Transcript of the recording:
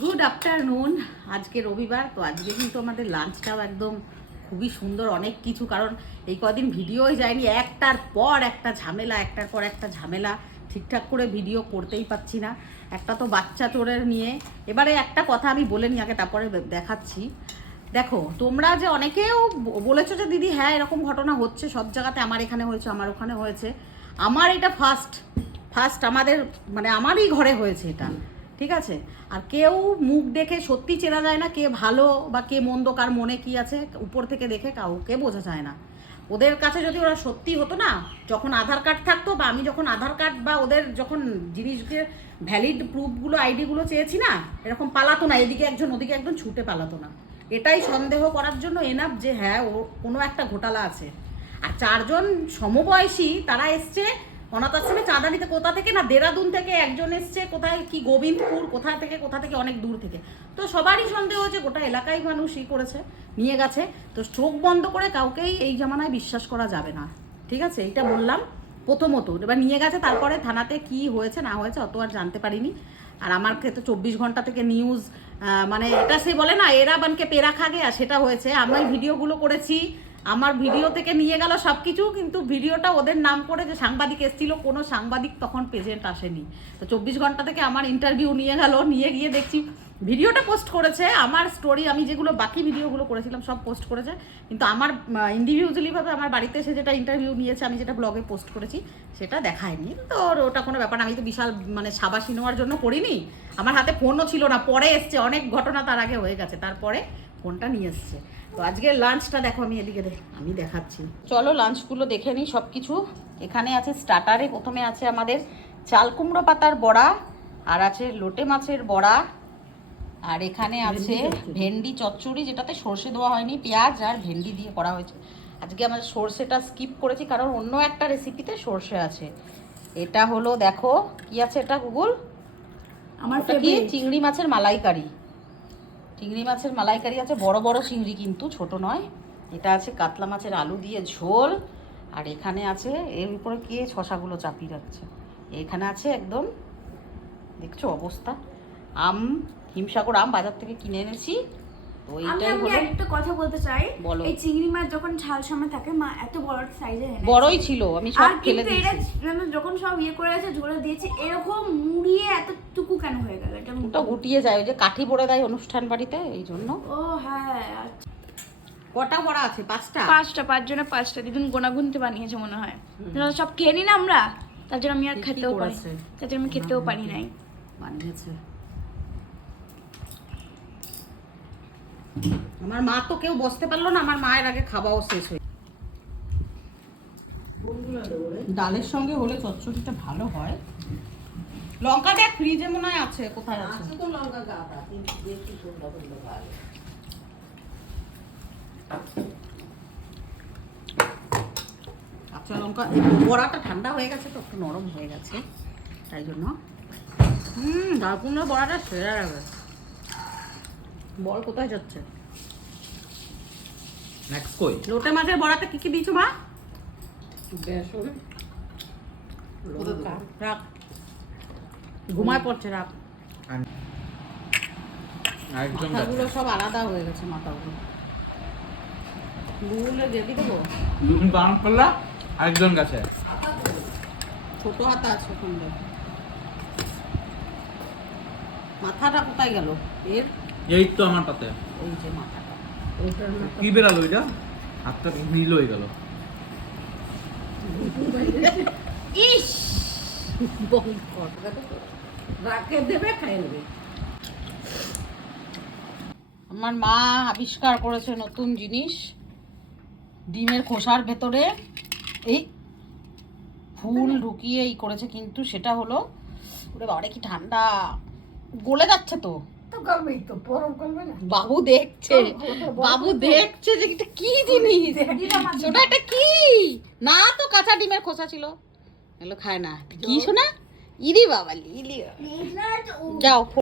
Good afternoon. আজকে রবিবার, তো আজকে কিন্তু আমাদের লাঞ্চটাও একদম খুবই সুন্দর, অনেক কিছু, কারণ এই কদিন ভিডিওই যায়নি, একটার পর একটা ঝামেলা, ঠিকঠাক করে ভিডিও করতেই পারছি না। একটা তো বাচ্চা চোরের নিয়ে, এবারে একটা কথা আমি বলে নিই আগে, তারপরে দেখাচ্ছি। দেখো, তোমরা যে অনেকেও বলেছো যে দিদি হ্যাঁ এরকম ঘটনা হচ্ছে সব জায়গাতে, আমার এখানে হয়েছে, আমার ওখানে হয়েছে, আমার এটা ফার্স্ট আমাদের মানে আমারই ঘরে হয়েছে এটা, ঠিক আছে? আর কেউ মুখ দেখে সত্যি চেনা যায় না, কে ভালো বা কে মন্দ, কার মনে কি আছে উপর থেকে দেখে কাউকে বোঝা যায় না। ওদের কাছে যদি ওরা সত্যি হতো না, যখন আধার কার্ড থাকতো, বা আমি যখন আধার কার্ড বা ওদের যখন জিনিসগুলো ভ্যালিড প্রুফগুলো আইডিগুলো চেয়েছি না, এরকম পালাতো না, এদিকে একজন ওদিকে একজন ছুটে পালাতো না। এটাই সন্দেহ করার জন্য এনাফ যে হ্যাঁ ও কোনো একটা ঘোটালা আছে। আর চারজন সমবয়সী তারা এসছে অনাথ আশ্রমে চাঁদা নিতে, কোথা থেকে না, দেরাদুন থেকে একজন এসছে, কোথায় কি গোবিন্দপুর, কোথা থেকে অনেক দূর থেকে। তো সবারই সন্দেহ হয়েছে, গোটা এলাকায় মানুষ করেছে, নিয়ে গেছে। তো চোখ বন্ধ করে কাউকেই এই জামানায় বিশ্বাস করা যাবে না, ঠিক আছে? এইটা বললাম প্রথমত। এবার নিয়ে গেছে, তারপরে থানাতে কি হয়েছে না হয়েছে অত আর জানতে পারিনি। আর আমার ক্ষেত্রে 24 ঘন্টা থেকে নিউজ, মানে এটা সে বলে না এরা বানকে পেরা খা গেয়া, সেটা হয়েছে। আমি ভিডিওগুলো করেছি, আমার ভিডিও থেকে নিয়ে গেল সব কিছু, কিন্তু ভিডিওটা ওদের নাম করে যে সাংবাদিক এসেছিল, কোনো সাংবাদিক তখন প্রেজেন্ট আসেনি। তো 24 ঘন্টা থেকে আমার ইন্টারভিউ নিয়ে গেল, নিয়ে গিয়ে দেখছি ভিডিওটা পোস্ট করেছে, আমার স্টোরি, আমি যেগুলো বাকি ভিডিওগুলো করেছিলাম সব পোস্ট করেছে, কিন্তু আমার ইন্ডিভিজুয়ালিভাবে আমার বাড়িতে এসে যেটা ইন্টারভিউ নিয়েছে, আমি যেটা ব্লগে পোস্ট করেছি সেটা দেখায়নি। তো ওটা কোনো ব্যাপার না, আমি তো বিশাল মানে সাবাসী নেওয়ার জন্য করিনি, আমার হাতে ফোনও ছিল না, পরে এসছে, অনেক ঘটনা তার আগে হয়ে গেছে, তারপরে ফোনটা নিয়ে এসছে। তো আজকের লাঞ্চটা দেখো, আমি এদিকে আমি দেখাচ্ছি, চলো লাঞ্চগুলো দেখে নিই সব কিছু। এখানে আছে স্টার্টারে, প্রথমে আছে আমাদের চাল কুমড়ো পাতার বড়া, আর আছে লোটে মাছের বড়া, আর এখানে আছে ভেন্ডি চচ্চড়ি, যেটাতে সর্ষে দেওয়া হয়নি, পেঁয়াজ আর ভেন্ডি দিয়ে করা হয়েছে। আজকে আমরা সর্ষেটা স্কিপ করেছি, কারণ অন্য একটা রেসিপিতে সর্ষে আছে। এটা হলো দেখো কি আছে, এটা গুগল, আমার কি চিংড়ি মাছের মালাইকারি, চিংড়ি মাছের মালাইকারি আছে, বড় বড় চিংড়ি কিন্তু ছোট নয়। এটা আছে কাতলা মাছের আলু দিয়ে ঝোল, আর এখানে আছে এর উপরে কে শশাগুলো চাপিয়ে রাখছে, এখানে আছে একদম দেখছো অবস্থা, হিমসাগর আম বাজার থেকে কিনে এনেছি। তো এইটাই হলো। আমি একটা কথা বলতে চাই, এই চিংড়ি মাছ যখন ঝাল সময় থাকে মা এত বড় সাইজে এনেছে, বড়ই ছিল, আমি সব ফেলে দিয়েছি। আর কিন্তু যখন সব করে আছে ঝোলে দিয়েছে, এরকম মুড়িয়ে এতটুকু কেন হয়ে গেল? এটা ওটা গুটিয়ে যায়, ওই যে কাঠি পড়ে দেয় অনুষ্ঠান বাড়িতে, এই জন্য। ও হ্যাঁ, কটা বড়া আছে? পাঁচটা। 5জনের 5টা দিদুন গোনাগুনতে বানিয়েছে মনে হয়। সব খেয়ে নি না আমরা, তার জন্য আমি আর খেতেও পারি, তার জন্য আমি খেতেও পারি নাই। বানিয়েছে আমার মা, তো কেউ বসতে পারলো না, আমার মায়ের আগে খাওয়াও শেষ হয়ে। ডালের সঙ্গে হলে চচ্চড়িটা ভালো হয়। লঙ্কা দেখ ফ্রিজে মনে হয় আছে, কোথায় আছে তো লঙ্কা গাদা, দেখি কোনটা বলতে পারে। কাঁচা লঙ্কা, এই বড়াটা ঠান্ডা হয়ে গেছে তো একটু নরম হয়ে গেছে, তাই জন্য। ডালকুমড়োর বড়াটা সেরা যাবে। বল কোথায় যাচ্ছে? লোটে মাছের বড়াতে কি কি দিয়েছো মা? বেসন, রাখ, ঘুমায় পড়ছে, রাখ। মাথাগুলো সব আলাদা হয়ে গেছে, মাথাগুলো গুগলে যেতে দেবো। আরেকজন কাছে ছোট হাতা আছে ওখানে, মাথাটা কোথায় গেল এর? এই তো আমার পাতে, এই যে মাথাটা, কি বেরালো এটা, হাতটা মিল হয়ে গেল। ইস রাখে দেবে, খাই নেবে। আমার মা আবিষ্কার করেছে নতুন জিনিস, ডিমের খোসার ভেতরে এই ফুল ঢুকিয়ে এই করেছে, কিন্তু সেটা হলো ওরে বাবা কি ঠান্ডা, গলে যাচ্ছে তো। বাবু দেখছে যে এটা কি জিনিস, ওটা একটা কি না, তো কাঁচা ডিমের খোসা ছিল, এগুলো খায় না। কি শোনা, ইরি বাবা, যাও।